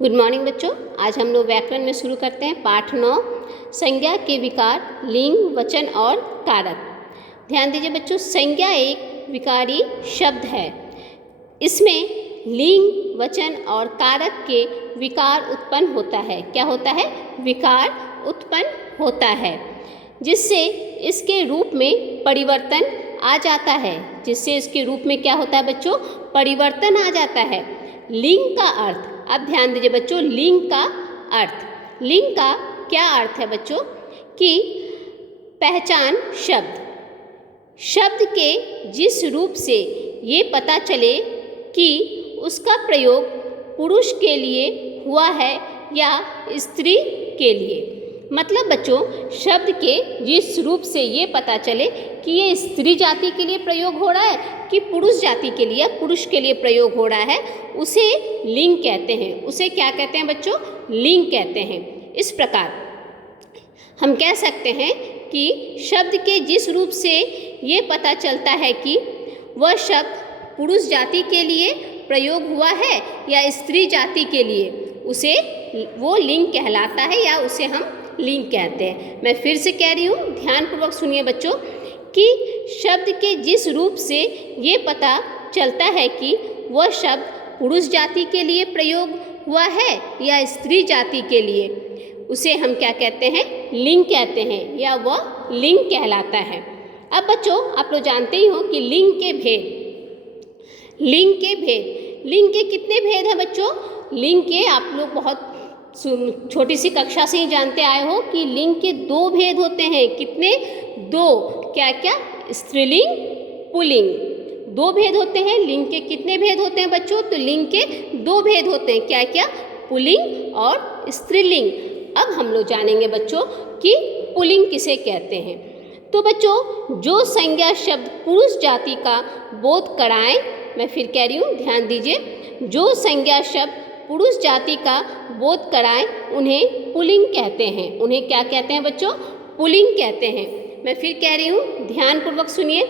Good morning बच्चों। आज हम लोग व्याकरण में शुरू करते हैं पाठ 9 संज्ञा के विकार, लिंग, वचन और कारक। ध्यान दीजिए बच्चों, संज्ञा एक विकारी शब्द है। इसमें लिंग, वचन और कारक के विकार उत्पन्न होता है। क्या होता है? विकार उत्पन्न होता है, जिससे इसके रूप में परिवर्तन आ जाता है। जिससे इसके रूप में क्या होता है बच्चों? परिवर्तन आ जाता है। लिंग का अर्थ, अब ध्यान दीजिए बच्चों, लिंग का अर्थ, लिंग का क्या अर्थ है बच्चों? कि पहचान शब्द, शब्द के जिस रूप से ये पता चले कि उसका प्रयोग पुरुष के लिए हुआ है या स्त्री के लिए। मतलब बच्चों, शब्द के जिस रूप से ये पता चले कि ये स्त्री जाति के लिए प्रयोग हो रहा है कि पुरुष जाति के लिए, पुरुष के लिए प्रयोग हो रहा है, उसे लिंग कहते हैं। उसे क्या कहते हैं बच्चों? लिंग कहते हैं। इस प्रकार हम कह सकते हैं कि शब्द के जिस रूप से ये पता चलता है कि वह शब्द पुरुष जाति के लिए प्रयोग हुआ है या स्त्री जाति के लिए, उसे वो लिंग कहलाता है या उसे हम लिंग कहते हैं। मैं फिर से कह रही हूँ, ध्यानपूर्वक सुनिए बच्चों, कि शब्द के जिस रूप से ये पता चलता है कि वह शब्द पुरुष जाति के लिए प्रयोग हुआ है या स्त्री जाति के लिए, उसे हम क्या कहते हैं? लिंग कहते हैं या वह लिंग कहलाता है। अब बच्चों, आप लोग जानते ही हो कि लिंग के भेद, लिंग के भेद, लिंग के कितने भेद हैं बच्चों? लिंग के आप लोग बहुत छोटी सी कक्षा से ही जानते आए हो कि लिंग के 2 भेद होते हैं। कितने? 2। क्या क्या? स्त्रीलिंग, पुल्लिंग। 2 भेद होते हैं। लिंग के कितने भेद होते हैं बच्चों? तो लिंग के 2 भेद होते हैं। क्या क्या? पुल्लिंग और स्त्रीलिंग। अब हम लोग जानेंगे बच्चों कि पुल्लिंग किसे कहते हैं। तो बच्चों, जो संज्ञा शब्द पुरुष जाति का बोध कराएं, मैं फिर कह रही हूँ, ध्यान दीजिए, जो संज्ञा शब्द पुरुष जाति का बोध कराएं उन्हें पुल्लिंग कहते हैं। उन्हें क्या कहते हैं बच्चों? पुल्लिंग कहते हैं। मैं फिर कह रही हूँ, ध्यानपूर्वक सुनिए,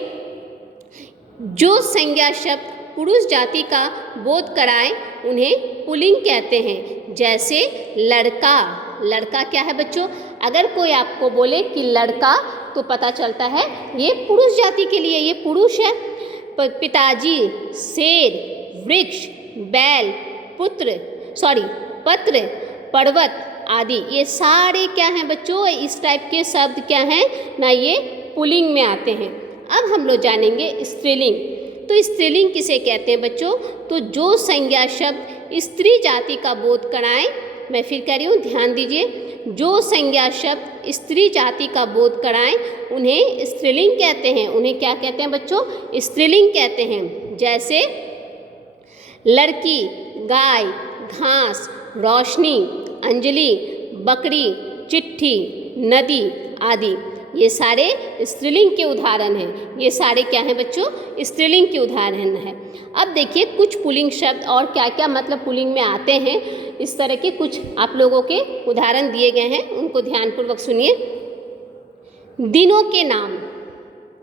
जो संज्ञा शब्द पुरुष जाति का बोध कराएं उन्हें पुल्लिंग कहते हैं। जैसे लड़का, लड़का क्या है बच्चों? अगर कोई आपको बोले कि लड़का, तो पता चलता है ये पुरुष जाति के लिए, ये पुरुष है। पिताजी, शेर, वृक्ष, बैल, पत्र, पर्वत आदि, ये सारे क्या हैं बच्चों? इस टाइप के शब्द क्या हैं ना, ये पुल्लिंग में आते हैं। अब हम लोग जानेंगे स्त्रीलिंग। तो स्त्रीलिंग किसे कहते हैं बच्चों? तो जो संज्ञा शब्द स्त्री जाति का बोध कराएं, मैं फिर कह रही हूँ, ध्यान दीजिए, जो संज्ञा शब्द स्त्री जाति का बोध कराएं उन्हें स्त्रीलिंग कहते हैं। उन्हें क्या कहते हैं बच्चों? स्त्रीलिंग कहते हैं। जैसे लड़की, गाय, घास, रोशनी, अंजलि, बकरी, चिट्ठी, नदी आदि, ये सारे स्त्रीलिंग के उदाहरण हैं। ये सारे क्या हैं बच्चों? स्त्रीलिंग के उदाहरण हैं। अब देखिए, कुछ पुल्लिंग शब्द और क्या क्या मतलब पुल्लिंग में आते हैं, इस तरह के कुछ आप लोगों के उदाहरण दिए गए हैं, उनको ध्यानपूर्वक सुनिए। दिनों के नाम,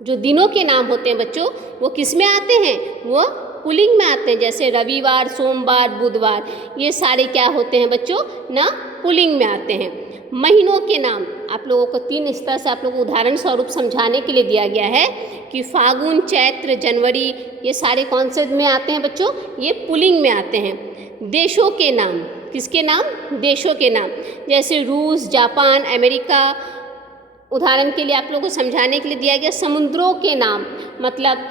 जो दिनों के नाम होते हैं बच्चों, वो किस में आते हैं? वो पुल्लिंग में आते हैं। जैसे रविवार, सोमवार, बुधवार, ये सारे क्या होते हैं बच्चों? ना पुल्लिंग में आते हैं। महीनों के नाम आप लोगों को 3 स्तर से आप लोगों को उदाहरण स्वरूप समझाने के लिए दिया गया है कि फागुन, चैत्र, जनवरी, ये सारे कौन से में आते हैं बच्चों? ये पुल्लिंग में आते हैं। देशों के नाम, किसके नाम? देशों के नाम। जैसे रूस, जापान, अमेरिका, उदाहरण के लिए आप लोगों को समझाने के लिए दिया गया। समुद्रों के नाम, मतलब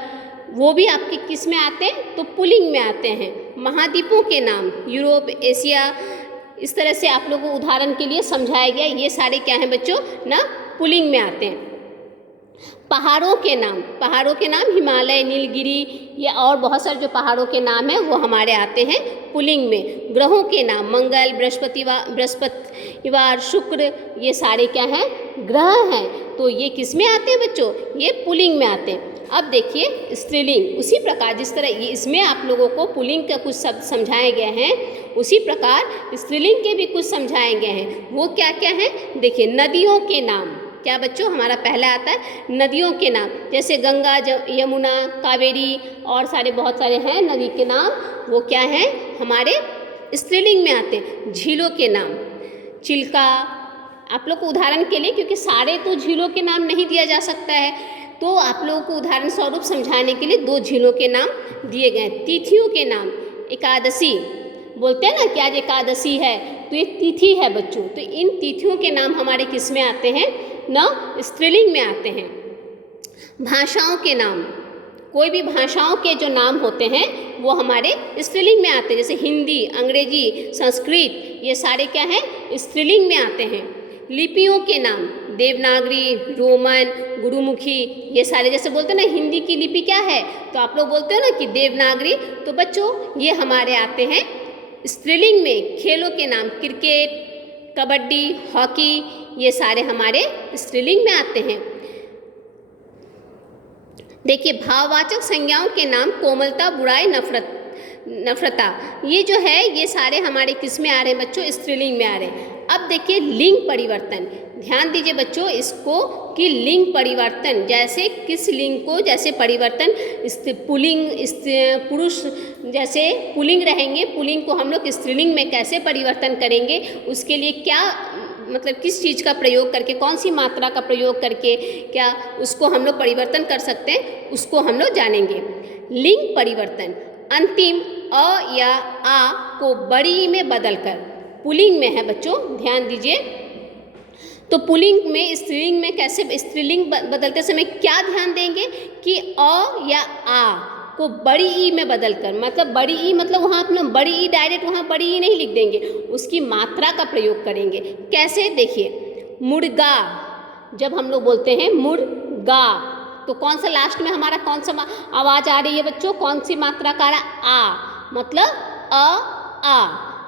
वो भी आपके किस में आते हैं? तो पुल्लिंग में आते हैं। महाद्वीपों के नाम, यूरोप, एशिया, इस तरह से आप लोगों को उदाहरण के लिए समझाया गया। ये सारे क्या हैं बच्चों? ना पुल्लिंग में आते हैं। पहाड़ों के नाम, पहाड़ों के नाम हिमालय, नीलगिरी, ये और बहुत सारे जो पहाड़ों के नाम हैं वो हमारे आते हैं पुल्लिंग में। ग्रहों के नाम, मंगल, बृहस्पतिवार, शुक्र, ये सारे क्या हैं? ग्रह हैं। तो ये किस में आते हैं बच्चों? ये पुल्लिंग में आते हैं। अब देखिए स्त्रीलिंग, उसी प्रकार जिस तरह ये इसमें आप लोगों को पुल्लिंग का कुछ शब्द समझाए गए हैं, उसी प्रकार स्त्रीलिंग के भी कुछ समझाए गए हैं। वो क्या क्या हैं? देखिए, नदियों के नाम, क्या बच्चों? हमारा पहला आता है नदियों के नाम। जैसे गंगा, यमुना, कावेरी और सारे बहुत सारे हैं नदी के नाम। वो क्या हैं? हमारे स्त्रीलिंग में आते हैं। झीलों के नाम, चिल्का, आप लोग को उदाहरण के लिए, क्योंकि सारे तो झीलों के नाम नहीं दिया जा सकता है, तो आप लोगों को उदाहरण स्वरूप समझाने के लिए 2 झीलों के नाम दिए गए। तिथियों के नाम, एकादशी, बोलते हैं ना कि आज एकादशी है, तो ये तिथि है बच्चों, तो इन तिथियों के नाम हमारे किस में आते हैं, न स्त्रीलिंग में आते हैं। भाषाओं के नाम, कोई भी भाषाओं के जो नाम होते हैं वो हमारे स्त्रीलिंग में आते हैं, जैसे हिंदी, अंग्रेजी, संस्कृत, ये सारे क्या हैं, स्त्रीलिंग में आते हैं। लिपियों के नाम, देवनागरी, रोमन, गुरुमुखी, ये सारे, जैसे बोलते हैं ना हिंदी की लिपि क्या है, तो आप लोग बोलते हो ना कि देवनागरी, तो बच्चों ये हमारे आते हैं स्त्रीलिंग में। खेलों के नाम, क्रिकेट, कबड्डी, हॉकी, ये सारे हमारे स्त्रीलिंग में आते हैं। देखिए, भाववाचक संज्ञाओं के नाम, कोमलता, बुराई, नफरता, ये जो है ये सारे हमारे किस में आ रहे हैं बच्चों, स्त्रीलिंग में आ रहे हैं। अब देखिए लिंग परिवर्तन, ध्यान दीजिए बच्चों इसको कि लिंग परिवर्तन, जैसे किस लिंग को जैसे परिवर्तन, पुल्लिंग, पुरुष जैसे पुल्लिंग रहेंगे, पुल्लिंग को हम लोग स्त्रीलिंग में कैसे परिवर्तन करेंगे, उसके लिए क्या मतलब किस चीज़ का प्रयोग करके, कौन सी मात्रा का प्रयोग करके क्या उसको हम लोग परिवर्तन कर सकते हैं, उसको हम लोग जानेंगे। लिंग परिवर्तन, अंतिम अ या आ को बड़ी ई में बदलकर, पुल्लिंग में है बच्चों, ध्यान दीजिए। तो पुल्लिंग में स्त्रीलिंग में कैसे, स्त्रीलिंग बदलते समय क्या ध्यान देंगे कि अ या आ को बड़ी ई में बदलकर, मतलब बड़ी ई मतलब वहाँ अपना बड़ी ई डायरेक्ट वहाँ बड़ी ई नहीं लिख देंगे, उसकी मात्रा का प्रयोग करेंगे। कैसे, देखिए, मुर्गा, जब हम लोग बोलते हैं मुर्गा, तो कौन सा लास्ट में हमारा कौन सा आवाज़ आ रही है बच्चों, कौन सी मात्रा का आ रहा, आ मतलब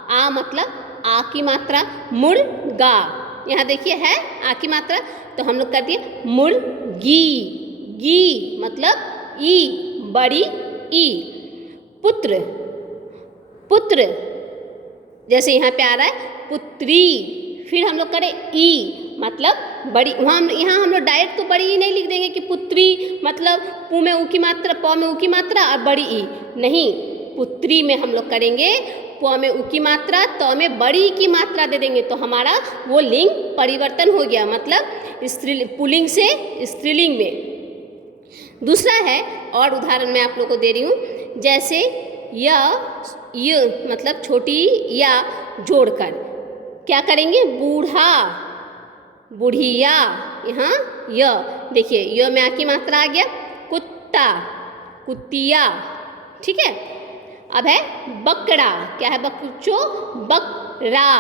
आ मतलब आ की मात्रा, मुर्गा, यहाँ देखिए है आ की मात्रा, तो हम लोग कर दिए मुर्गी, गी मतलब ई, बड़ी ई। पुत्र, पुत्र, जैसे यहाँ पे आ रहा है पुत्री, फिर हम लोग करें ई मतलब बड़ी, वहाँ यहाँ हम लोग डायरेक्ट तो बड़ी ई नहीं लिख देंगे कि पुत्री मतलब पू में ऊ की मात्रा, प में ऊ की मात्रा और बड़ी ई, नहीं, पुत्री में हम लोग करेंगे प में ऊ की मात्रा, त में बड़ी की मात्रा दे देंगे, तो हमारा वो लिंग परिवर्तन हो गया, मतलब पुल्लिंग से स्त्रीलिंग में। दूसरा है, और उदाहरण मैं आप लोग को दे रही हूँ, जैसे य मतलब छोटी या जोड़कर क्या करेंगे, बूढ़ा, बुढ़िया, यहाँ य, देखिए य में आ की मात्रा आ गया, कुत्ता, कुतिया, ठीक है। अब है बकरा, क्या है बच्चों, बकरा,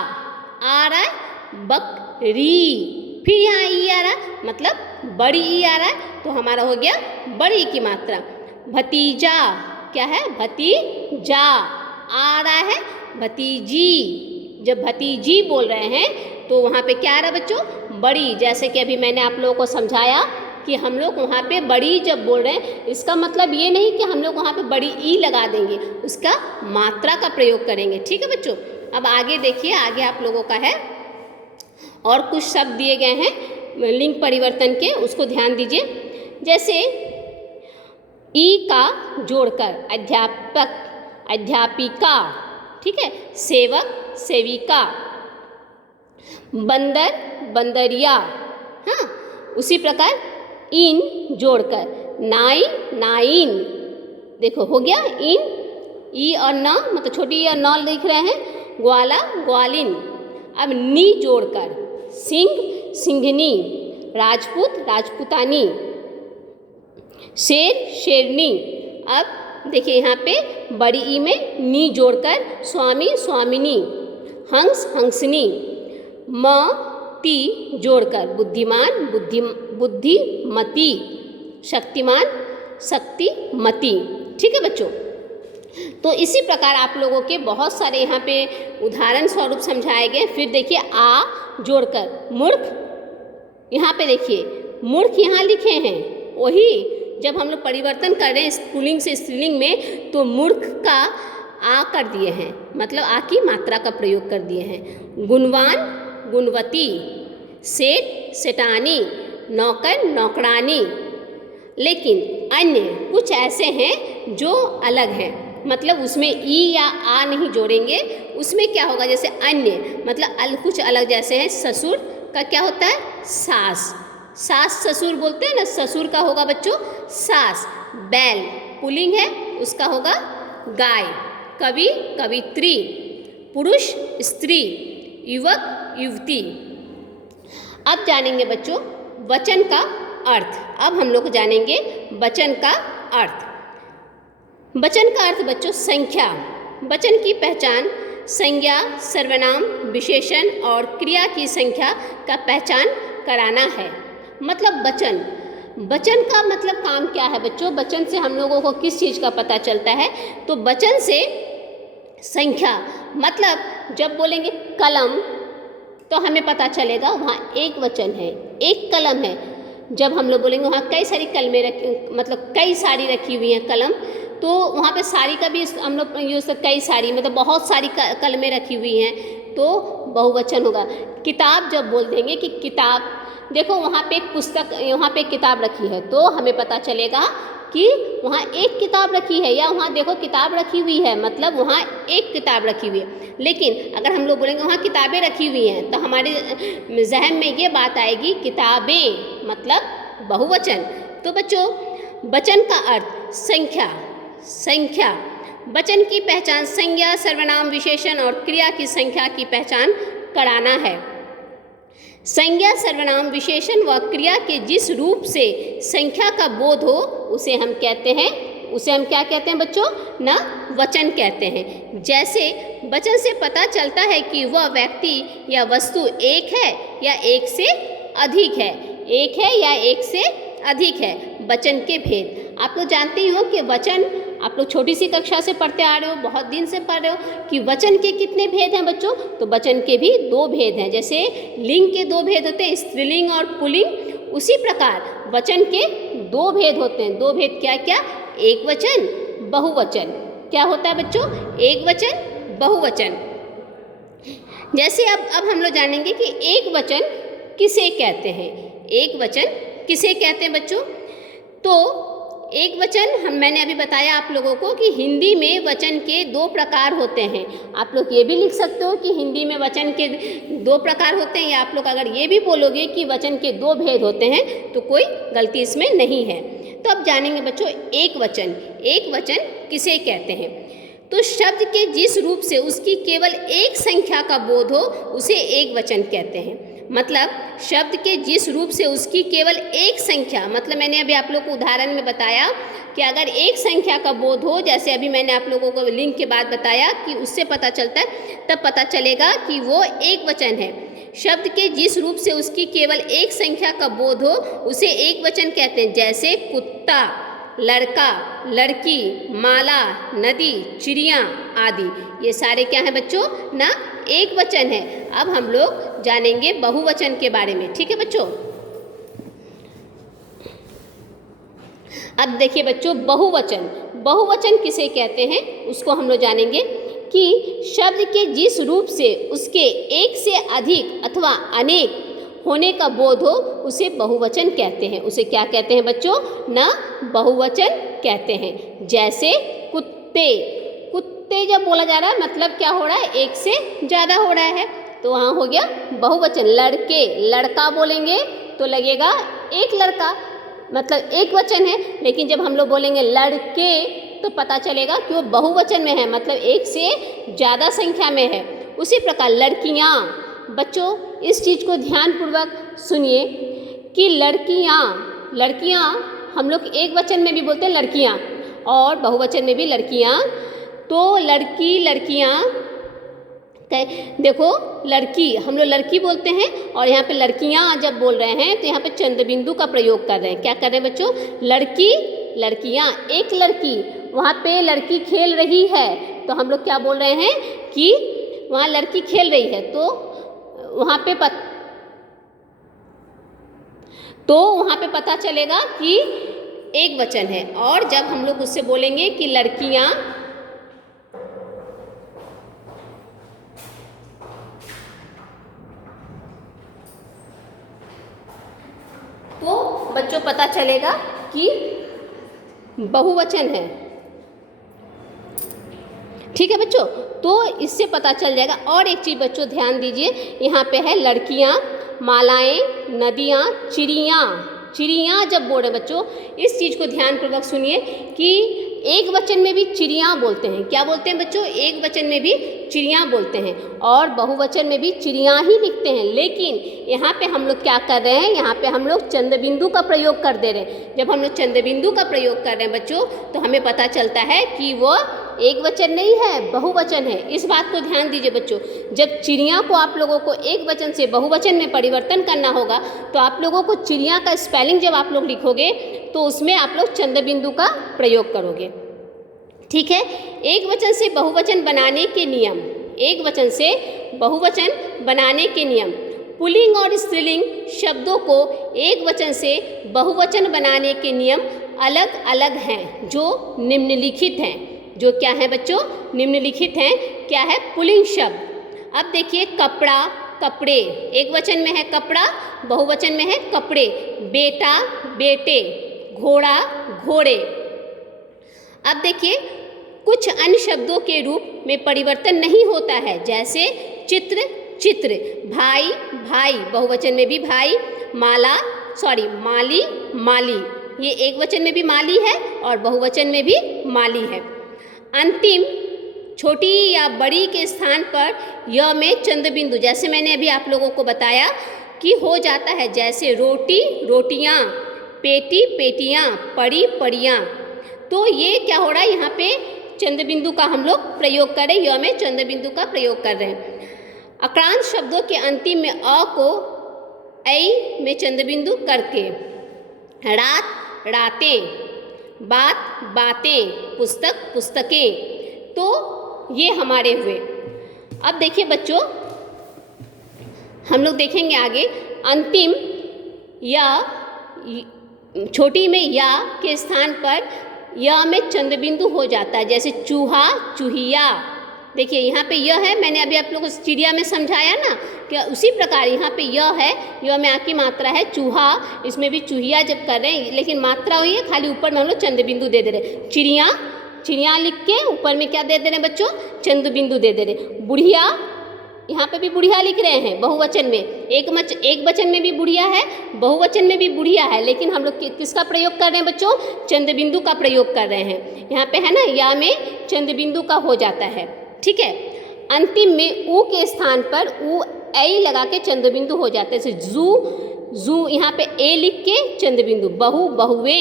आ रहा है बकरी, फिर यहाँ ई आ रहा है मतलब बड़ी ई आ रहा है, तो हमारा हो गया बड़ी की मात्रा। भतीजा, क्या है, भतीजा, आ रहा है भतीजी, जब भतीजी बोल रहे हैं तो वहाँ पे क्या आ रहा है बच्चों, बड़ी, जैसे कि अभी मैंने आप लोगों को समझाया कि हम लोग वहाँ पे बड़ी जब बोल रहे हैं, इसका मतलब ये नहीं कि हम लोग वहाँ पे बड़ी ई लगा देंगे, उसका मात्रा का प्रयोग करेंगे, ठीक है बच्चों। अब आगे देखिए, आगे आप लोगों का है और कुछ शब्द दिए गए हैं लिंग परिवर्तन के, उसको ध्यान दीजिए। जैसे ई का जोड़कर अध्यापक, अध्यापिका, ठीक है, सेवक, सेविका, बंदर, बंदरिया, हाँ, उसी प्रकार इन जोड़कर नाई, नाइन, देखो हो गया इन, ई और न मतलब छोटी ई और न लिख रहे हैं, ग्वाला, ग्वालिन। अब नी जोड़कर सिंह, सिंघनी, राजपूत, राजपूतानी, शेर, शेरनी। अब देखिए यहाँ पे बड़ी ई में नी जोड़कर स्वामी, स्वामिनी, हंस, हंसनी, ती जोड़कर बुद्धिमान, बुद्धिमती, शक्तिमान, शक्तिमती, ठीक है बच्चों। तो इसी प्रकार आप लोगों के बहुत सारे यहाँ पे उदाहरण स्वरूप समझाए गए। फिर देखिए आ जोड़कर मूर्ख, यहाँ पे देखिए मूर्ख यहाँ लिखे हैं, वही जब हम लोग परिवर्तन कर रहे हैं पुल्लिंग से स्त्रीलिंग में, तो मूर्ख का आ कर दिए हैं, मतलब आ की मात्रा का प्रयोग कर दिए हैं। गुणवान, गुणवती, सेठ, सेठानी, नौकर, नौकरानी। लेकिन अन्य कुछ ऐसे हैं जो अलग हैं, मतलब उसमें ई या आ नहीं जोड़ेंगे, उसमें क्या होगा, जैसे अन्य मतलब कुछ अलग जैसे हैं। ससुर का क्या होता है, सास, सास ससुर बोलते हैं ना, ससुर का होगा बच्चों सास। बैल पुल्लिंग है, उसका होगा गाय। कवि कवित्री, पुरुष स्त्री, युवक युवती। अब जानेंगे बच्चों वचन का अर्थ। अब हम लोग जानेंगे वचन का अर्थ। वचन का अर्थ बच्चों संख्या। वचन की पहचान संज्ञा, सर्वनाम, विशेषण और क्रिया की संख्या का पहचान कराना है। मतलब वचन का मतलब काम क्या है बच्चों, वचन से हम लोगों को किस चीज़ का पता चलता है, तो वचन से संख्या, मतलब जब बोलेंगे कलम तो हमें पता चलेगा वहाँ एक वचन है, एक कलम है। जब हम लोग बोलेंगे वहाँ कई सारी कलमें रखी, मतलब कई सारी रखी हुई हैं कलम, तो वहाँ पे सारी का भी हम लोग यूज़ कई सारी, मतलब बहुत सारी कलमें रखी हुई हैं, तो बहुवचन होगा। किताब जब बोल देंगे कि किताब, देखो वहाँ पे एक पुस्तक, वहाँ पे एक किताब रखी है, तो हमें पता चलेगा कि वहाँ एक किताब रखी है, या वहाँ देखो किताब रखी हुई है, मतलब वहाँ एक किताब रखी हुई है। लेकिन अगर हम लोग बोलेंगे वहाँ किताबें रखी हुई हैं, तो हमारे जहन में ये बात आएगी किताबें मतलब बहुवचन। तो बच्चों वचन का अर्थ संख्या। संख्या, वचन की पहचान संज्ञा, सर्वनाम, विशेषण और क्रिया की संख्या की पहचान कराना है। संज्ञा, सर्वनाम, विशेषण व क्रिया के जिस रूप से संख्या का बोध हो उसे हम कहते हैं, उसे हम क्या कहते हैं बच्चों, न वचन कहते हैं। जैसे वचन से पता चलता है कि वह व्यक्ति या वस्तु एक है या एक से अधिक है, एक है या एक से अधिक है। वचन के भेद, आप लोग जानते ही हो कि वचन, आप लोग छोटी सी कक्षा से पढ़ते आ रहे हो, बहुत दिन से पढ़ रहे हो कि वचन के कितने भेद हैं बच्चों, तो वचन के भी दो भेद हैं। जैसे लिंग के दो भेद होते हैं, स्त्रीलिंग और पुल्लिंग, उसी प्रकार वचन के दो भेद होते हैं। दो भेद क्या क्या, एक वचन बहुवचन। क्या होता है बच्चों, एक वचन बहुवचन। जैसे अब हम लोग जानेंगे कि एक वचन किसे कहते हैं। एक वचन किसे कहते हैं बच्चों, तो एक वचन मैंने अभी बताया आप लोगों को कि हिंदी में वचन के दो प्रकार होते हैं। आप लोग ये भी लिख सकते हो कि हिंदी में वचन के दो प्रकार होते हैं, या आप लोग अगर ये भी बोलोगे कि वचन के दो भेद होते हैं तो कोई गलती इसमें नहीं है। तो अब जानेंगे बच्चों एक वचन। एक वचन किसे कहते हैं, तो शब्द के जिस रूप से उसकी केवल एक संख्या का बोध हो उसे एक वचन कहते हैं। मतलब शब्द के जिस रूप से उसकी केवल एक संख्या, मतलब मैंने अभी आप लोग को उदाहरण में बताया कि अगर एक संख्या का बोध हो, जैसे अभी मैंने आप लोगों को लिंग के बाद बताया कि उससे पता चलता है, तब पता चलेगा कि वो एक वचन है। शब्द के जिस रूप से उसकी केवल एक संख्या का बोध हो उसे एक वचन कहते हैं। जैसे कुत्ता, लड़का, लड़की, माला, नदी, चिड़िया आदि, ये सारे क्या हैं बच्चों, ना एक वचन है। अब हम लोग जानेंगे बहुवचन के बारे में, ठीक है बच्चों। अब देखिए बच्चों बहुवचन, बहुवचन किसे कहते हैं उसको हम लोग जानेंगे कि शब्द के जिस रूप से उसके एक से अधिक अथवा अनेक होने का बोध हो उसे बहुवचन कहते हैं। उसे क्या कहते हैं बच्चों, ना बहुवचन कहते हैं। जैसे कुत्ते, कुत्ते जब बोला जा रहा है मतलब क्या हो रहा है, एक से ज़्यादा हो रहा है, तो वहाँ हो गया बहुवचन। लड़के, लड़का बोलेंगे तो लगेगा एक लड़का, मतलब एक वचन है। लेकिन जब हम लोग बोलेंगे लड़के तो पता चलेगा कि वो बहुवचन में है, मतलब एक से ज़्यादा संख्या में है। उसी प्रकार लड़कियाँ, बच्चों इस चीज़ को ध्यानपूर्वक सुनिए कि लड़कियाँ, लड़कियाँ हम लोग एक वचन में भी बोलते हैं लड़कियाँ और बहुवचन में भी लड़कियाँ। तो लड़की, लड़कियाँ, देखो लड़की हम लोग लड़की बोलते हैं, और यहाँ पे लड़कियाँ जब बोल रहे हैं तो यहाँ पे चंद्र बिंदु का प्रयोग कर रहे हैं। क्या कर रहे हैं बच्चों, लड़की, लड़कियाँ। एक लड़की, वहाँ पे लड़की खेल रही है, तो हम लोग क्या बोल रहे हैं कि वहाँ लड़की खेल रही है, तो वहाँ पे पता चलेगा कि एक वचन है। और जब हम लोग उससे बोलेंगे कि लड़कियाँ, तो बच्चों पता चलेगा कि बहुवचन है। ठीक है बच्चों, तो इससे पता चल जाएगा। और एक चीज़ बच्चों ध्यान दीजिए, यहाँ पे है लड़कियाँ, मालाएं, नदियाँ, चिड़ियाँ। चिड़ियाँ जब बोल रहे हैं बच्चों, इस चीज़ को ध्यानपूर्वक सुनिए कि एक वचन में भी चिड़ियाँ बोलते हैं। क्या बोलते हैं बच्चों? एक वचन में भी चिड़ियाँ बोलते हैं और बहुवचन में भी चिड़ियाँ ही लिखते हैं। लेकिन यहाँ पे हम लोग क्या कर रहे हैं, यहाँ पे हम लोग चंद्र बिंदु का प्रयोग कर दे रहे हैं। जब हम लोग चंद्र बिंदु का प्रयोग कर रहे हैं बच्चों, तो हमें पता चलता है कि वो एक वचन नहीं है, बहुवचन है। इस बात को ध्यान दीजिए बच्चों। जब चिड़िया को आप लोगों को एक वचन से बहुवचन में परिवर्तन करना होगा, तो आप लोगों को चिड़िया का स्पेलिंग जब आप लोग लिखोगे तो उसमें आप लोग चंद्र बिंदु का प्रयोग करोगे। ठीक है, एक वचन से बहुवचन बनाने के नियम। एक वचन से बहुवचन बनाने के नियम। पुल्लिंग और स्त्रीलिंग शब्दों को एक वचन से बहुवचन बनाने के नियम अलग अलग हैं, जो निम्नलिखित हैं। जो क्या है बच्चों? निम्नलिखित हैं। क्या है? पुल्लिंग शब्द। अब देखिए, कपड़ा, कपड़े, एक वचन में है कपड़ा, बहुवचन में है कपड़े। बेटा, बेटे, घोड़ा, घोड़े। अब देखिए, कुछ अन्य शब्दों के रूप में परिवर्तन नहीं होता है, जैसे चित्र, चित्र, भाई, भाई, बहुवचन में भी भाई, माला, माली, माली। ये एक वचन में भी माली है और बहुवचन में भी माली है। अंतिम छोटी या बड़ी के स्थान पर य में चंद्र बिंदु, जैसे मैंने अभी आप लोगों को बताया कि हो जाता है, जैसे रोटी, रोटियाँ, पेटी, पेटियाँ, पड़ी, पड़ियाँ। तो ये क्या हो रहा है, यहाँ पे चंद्र बिंदु का हम लोग प्रयोग कर रहे हैं, य में चंद्र बिंदु का प्रयोग कर रहे हैं। अक्रांत शब्दों के अंतिम में अ को ऐ में चंद्र बिंदु करके। रात, रातें, बात, बातें, पुस्तक, पुस्तकें। तो ये हमारे हुए। अब देखिए बच्चों, हम लोग देखेंगे आगे, अंतिम या छोटी में या के स्थान पर या में चंद्र बिंदु हो जाता है, जैसे चूहा, चूहिया। देखिए यहाँ पे यह है, मैंने अभी आप लोगों को चिड़िया में समझाया ना, कि उसी प्रकार यहाँ पे यह है, यह में आकी मात्रा है चूहा, इसमें भी चूहिया जब कर रहे हैं, लेकिन मात्रा हुई है, खाली ऊपर में हम लोग चंद्र बिंदु दे दे रहे। चिड़िया, चिड़िया लिख के ऊपर में क्या दे दे रहे बच्चों? चंद्र बिंदु दे दे रहे। बुढ़िया, यहाँ पे भी बुढ़िया लिख रहे हैं बहुवचन में। एक वचन में भी बुढ़िया है, बहुवचन में भी बुढ़िया है, लेकिन हम लोग किसका प्रयोग कर रहे हैं बच्चों? चंद्र बिंदु का प्रयोग कर रहे हैं। यहाँ पे है ना, या में चंद्र बिंदु का हो जाता है। ठीक है, अंतिम में ऊ के स्थान पर ऊ ऐ लगा के चंद्र बिंदु हो जाते हैं, जैसे जू, जू, यहाँ पे ए लिख के चंद्र बिंदु। बहु, बहुएं,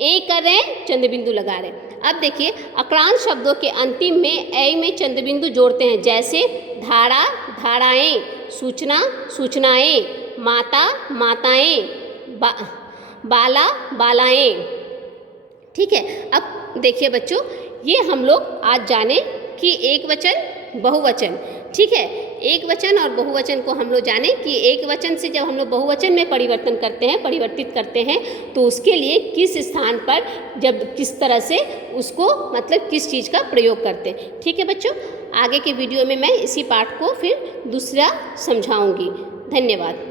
ए कर रहे हैं, चंद्र बिंदु लगा रहे हैं। अब देखिए, अक्रांत शब्दों के अंतिम में ऐ में चंद्र बिंदु जोड़ते हैं, जैसे धारा, धाराएं, सूचना, सूचनाएं, माता, माताएं, बाला, बालाएं। ठीक है, अब देखिए बच्चों, ये हम लोग आज जाने कि एक वचन, बहुवचन। ठीक है, एक वचन और बहुवचन को हम लोग जाने कि एक वचन से जब हम लोग बहुवचन में परिवर्तन करते हैं, परिवर्तित करते हैं, तो उसके लिए किस स्थान पर, जब किस तरह से उसको, मतलब किस चीज़ का प्रयोग करते हैं। ठीक है बच्चों, आगे के वीडियो में मैं इसी पाठ को फिर दूसरा समझाऊंगी। धन्यवाद।